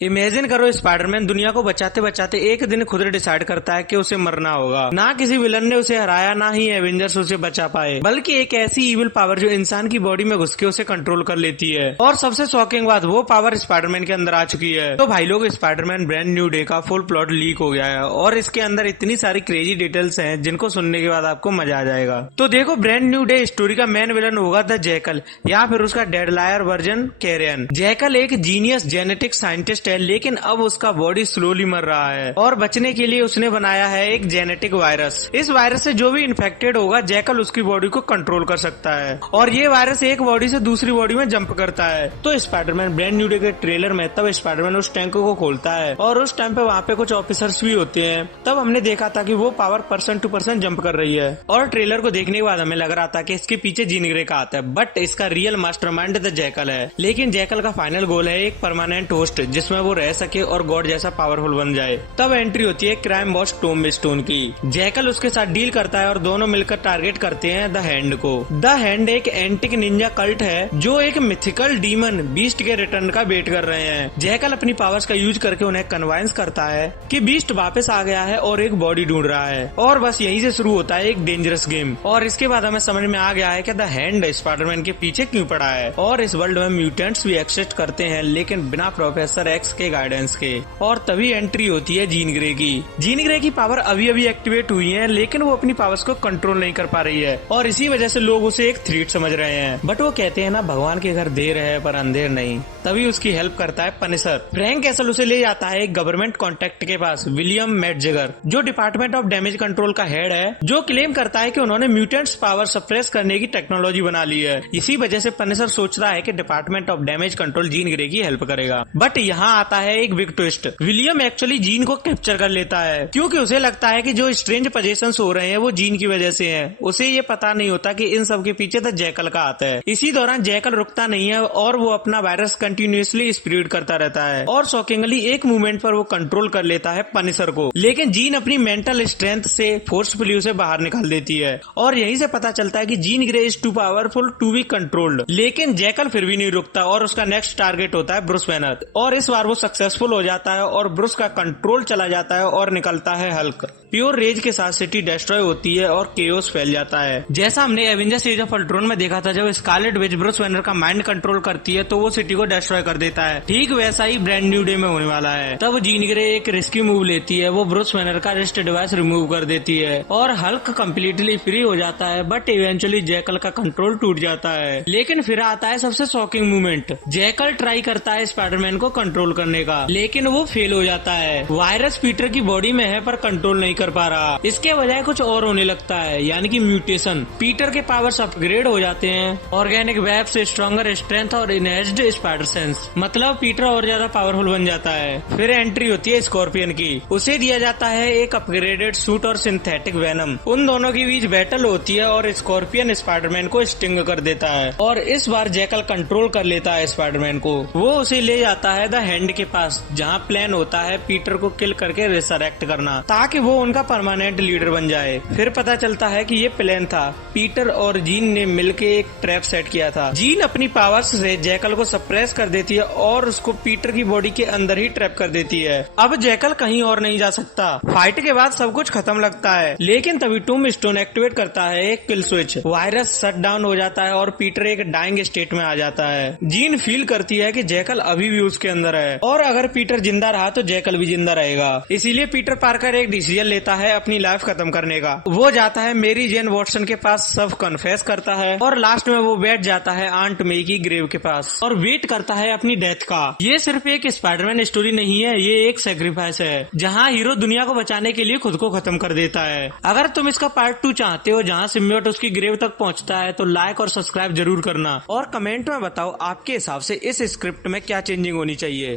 Imagine करो, Spiderman दुनिया को बचाते बचाते एक दिन खुद डिसाइड करता है कि उसे मरना होगा। ना किसी विलन ने उसे हराया, ना ही एवेंजर्स उसे बचा पाए, बल्कि एक ऐसी इविल पावर जो इंसान की बॉडी में घुस के उसे कंट्रोल कर लेती है। और सबसे शॉकिंग बात, वो पावर स्पाइडरमैन के अंदर आ चुकी है। तो भाई लोग, स्पाइडरमैन ब्रांड न्यू डे का फुल प्लॉट लीक हो गया है और इसके अंदर इतनी सारी क्रेजी डिटेल्स हैं जिनको सुनने के बाद आपको मजा आ जाएगा। तो देखो, ब्रांड न्यू डे स्टोरी का मेन विलन होगा द जैकल या फिर उसका deadlier version Carrion. Jackal एक जीनियस जेनेटिक साइंटिस्ट है, लेकिन अब उसका बॉडी स्लोली मर रहा है और बचने के लिए उसने बनाया है एक जेनेटिक वायरस। इस वायरस से जो भी इन्फेक्टेड होगा, जैकल उसकी बॉडी को कंट्रोल कर सकता है और ये वायरस एक बॉडी से दूसरी बॉडी में जंप करता है। तो स्पाइडरमैन ब्रांड न्यू डे के ट्रेलर में तब स्पाइडरमैन उस टैंक को खोलता है और उस टाइम पे वहाँ पे कुछ ऑफिसर्स भी होते हैं। तब हमने देखा था कि वो power person to person jump कर रही है और ट्रेलर को देखने के बाद हमें लग रहा था कि इसके पीछे जीन ग्रे का हाथ है, बट इसका रियल मास्टरमाइंड द जैकल है। लेकिन जैकल का फाइनल गोल है एक परमानेंट होस्ट जिसमें वो रह सके और गॉड जैसा पावरफुल बन जाए। तब एंट्री होती है क्राइम बॉस टॉम स्टोन की। जैकल उसके साथ डील करता है और दोनों मिलकर टारगेट करते हैं द हैंड को। द हैंड एक एंटिक निंजा कल्ट है जो एक मिथिकल डीमन बीस्ट के रिटर्न का वेट कर रहे हैं। जैकल अपनी पावर्स का यूज करके उन्हें कन्वाइंस करता है कि बीस्ट वापस आ गया है और एक बॉडी ढूंढ रहा है। और बस यहीं से शुरू होता है एक डेंजरस गेम। और इसके बाद हमें समझ में आ गया है कि द हैंड स्पाइडरमैन के पीछे क्यों पड़ा है। और इस वर्ल्ड में म्यूटेंट्स भी एक्सिस्ट करते हैं, लेकिन बिना प्रोफेसर एक्स के गाइडेंस के। और तभी एंट्री होती है जीन ग्रे की। जीन ग्रे की पावर अभी अभी एक्टिवेट हुई है, लेकिन वो अपनी पावर्स को कंट्रोल नहीं कर पा रही है और इसी वजह से लोग उसे एक थ्रेट समझ रहे हैं। बट वो कहते हैं ना, भगवान के घर देर है पर अंधेर नहीं। तभी उसकी हेल्प करता है पनिशर। फ्रैंक कैसल उसे ले जाता है एक गवर्नमेंट कॉन्टेक्ट के पास, विलियम मैटजिगर, जो डिपार्टमेंट ऑफ डैमेज कंट्रोल का हेड है, जो क्लेम करता है कि उन्होंने म्यूटेंट्स पावर सप्रेस करने की टेक्नोलॉजी बना ली है। इसी वजह से पनिशर सोच रहा है कि department of damage control Jean Grey की हेल्प करेगा। बट यहाँ आता है एक big twist. William actually gene को कैप्चर कर लेता है क्योंकि उसे लगता है कि जो स्ट्रेंज पोजीशंस हो रहे हैं वो जीन की वजह से हैं। उसे ये पता नहीं होता कि इन सब के पीछे तो जैकल का हाथ है। इसी दौरान जैकल रुकता नहीं है और वो अपना वायरस कंटिन्यूअसली स्प्रेड करता रहता है और शॉकिंगली एक मूवमेंट पर वो कंट्रोल कर लेता है पनिशर को। लेकिन जीन अपनी मेंटल स्ट्रेंथ से फोर्सफुली उसे बाहर निकाल देती है और यहीं से पता चलता है कि Jean Grey is too powerful to be controlled. लेकिन जैकल फिर भी नहीं रुकता और उसका नेक्स्ट टारगेट होता है ब्रूस बैनर। और इस बार वो सक्सेसफुल हो जाता है और ब्रूस का कंट्रोल चला जाता है और निकलता है हल्क। प्योर रेज के साथ सिटी डिस्ट्रॉय होती है और केओस फैल जाता है। जैसा हमने एवेंजर्स एज ऑफ अल्ट्रॉन में देखा था, जब स्कारलेट विच ब्रूस बैनर का माइंड कंट्रोल करती है तो वो सिटी को डिस्ट्रॉय कर देता है। ठीक वैसा ही ब्रांड न्यू डे में होने वाला है। तब जीन ग्रे एक रिस्की मूव लेती है, वो ब्रूस बैनर का रिस्ट डिवाइस रिमूव कर देती है और हल्क कम्प्लीटली फ्री हो जाता है। बट इवेंचुअली जैकल का कंट्रोल टूट जाता है। लेकिन फिर आता है सबसे शॉकिंग मूवमेंट। जैकल ट्राई करता है स्पाइडरमैन को कंट्रोल करने का, लेकिन वो फेल हो जाता है। वायरस पीटर की बॉडी में है पर कंट्रोल नहीं कर पा रहा। इसके बजाय कुछ और होने लगता है, यानी कि म्यूटेशन। पीटर के पावर्स अपग्रेड हो जाते हैं, ऑर्गेनिक वेब से स्ट्रॉन्गर स्ट्रेंथ और इनहेंस्ड स्पाइडर सेंस। मतलब पीटर और ज्यादा पावरफुल बन जाता है। फिर एंट्री होती है स्कॉर्पियन की। उसे दिया जाता है एक अपग्रेडेड सूट और सिंथेटिक वेनम। उन दोनों के बीच बैटल होती है और स्कॉर्पियन स्पाइडरमैन को स्टिंग कर देता है और इस बार जैकल कंट्रोल कर लेता है स्पाइडरमैन को। वो उसे ले जाता है द हैंड के पास, जहाँ प्लान होता है पीटर को किल करके रिसरेक्ट करना ताकि वो उनका परमानेंट लीडर बन जाए। फिर पता चलता है कि ये प्लान था, पीटर और जीन ने मिलके एक ट्रैप सेट किया था। जीन अपनी पावर्स से जैकल को सप्रेस कर देती है और उसको पीटर की बॉडी के अंदर ही ट्रैप कर देती है। अब जैकल कहीं और नहीं जा सकता। फाइट के बाद सब कुछ खत्म लगता है, लेकिन तभी टूम स्टोन एक्टिवेट करता है एक kill switch. Virus shut down हो जाता है और पीटर एक डाइंग स्टेट में आ जाता है। जीन फील करती है कि जैकल अभी भी उसके अंदर है और अगर पीटर जिंदा रहा तो जैकल भी जिंदा रहेगा। इसीलिए पीटर पार्कर एक डिसीजन लेता है अपनी लाइफ खत्म करने का। वो जाता है मेरी जेन वॉटसन के पास, सब कन्फेस करता है और लास्ट में वो बैठ जाता है आंट मे की ग्रेव के पास और वेट करता है अपनी डेथ का। ये सिर्फ एक स्पाइडरमैन स्टोरी नहीं है, ये एक सेक्रीफाइस है जहाँ हीरो दुनिया को बचाने के लिए खुद को खत्म कर देता है। अगर तुम इसका पार्ट 2 चाहते हो जहाँ सिम्बियोट उसकी ग्रेव तक पहुँचता है तो लाइक और सब्सक्राइब जरूर करना और कमेंट में बताओ आपके हिसाब से इस स्क्रिप्ट में क्या चेंजिंग होनी चाहिए।